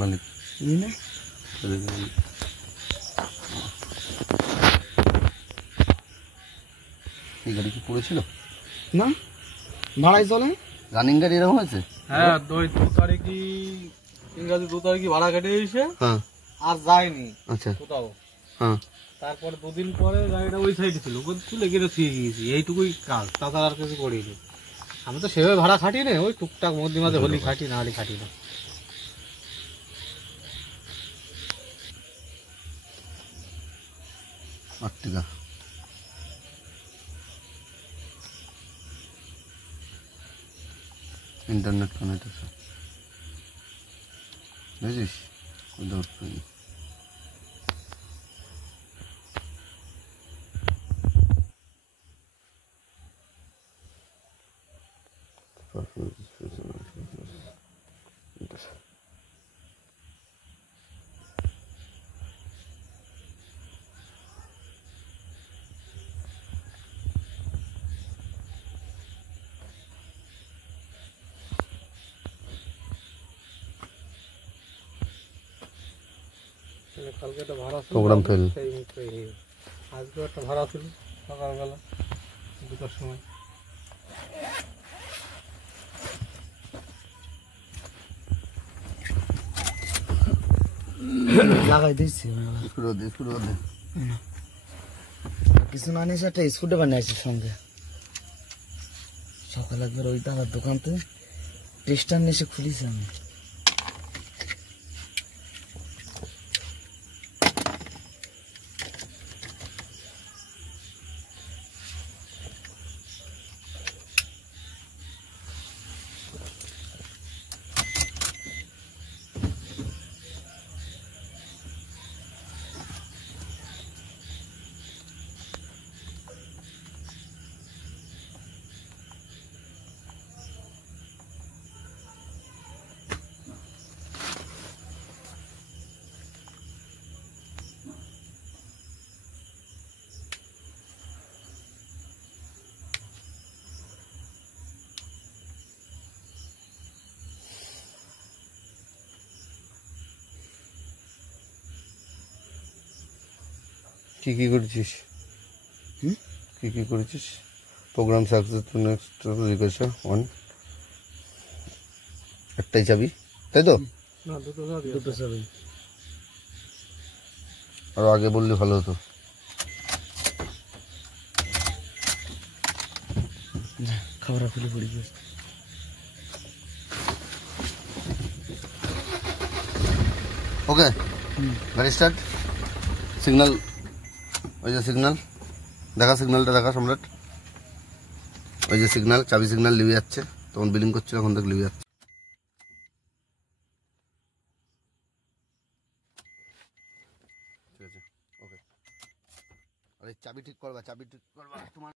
মালিক এই গাড়ি কি পড়েছিল না ভাড়াই চলে রানিং গাড়ি এরকম হয়েছে। হ্যাঁ 2 তারিখই ইংরাজি 2 তারিখই ভাড়া কেটে দিয়েছে। হ্যাঁ আর যায়নি আচ্ছা কোথাও। হ্যাঁ তারপর 2 দিন পরে গাড়িটা ওই সাইডে ছিল, ওখানে তুলে গেলে থুয়ে গিয়েছি, এইটুকুই কাজ, তাছাড়া আর কিছু করিনি। আমি তো সেভাবে ভাড়া খাটি না, ওই টুকটাক মধ্যে মাঝে হলি খাটি, না হলে খাটি না। আর্টিকা इंटरनेट कनेक्ट है बुझिस उधर কালকে একটা ভাড়া ছিল, প্রোগ্রাম ফেল আজকেও একটা ভাড়া ছিল সকালবেলা 2টার সময়। লাগাই দিচ্ছি কিছু না নিয়েছে, একটা স্কুটি বানিয়েছে সঙ্গে। সকালে একবার ওই দাদার দোকান থেকে টেস্টার নিয়ে খুলিছি আমি। কি করেছিস কি করেছিস program success to next request on একটাই চাবি তাই তো না দুটো চাবি আর আগে বললে ভালো হতো খাবার খুলে পড়ি ওকে গাড়ি স্টার্ট সিগন্যাল ওই যে সিগন্যাল দেখা সিগন্যালটা দেখা সম্রাট ওই যে সিগন্যাল চাবি সিগন্যাল লিভে যাচ্ছে তখন বিলিং করছিল এখন থেকে লিভে যাচ্ছে ঠিক আছে ওকে আরে চাবি ঠিক করবা তোমার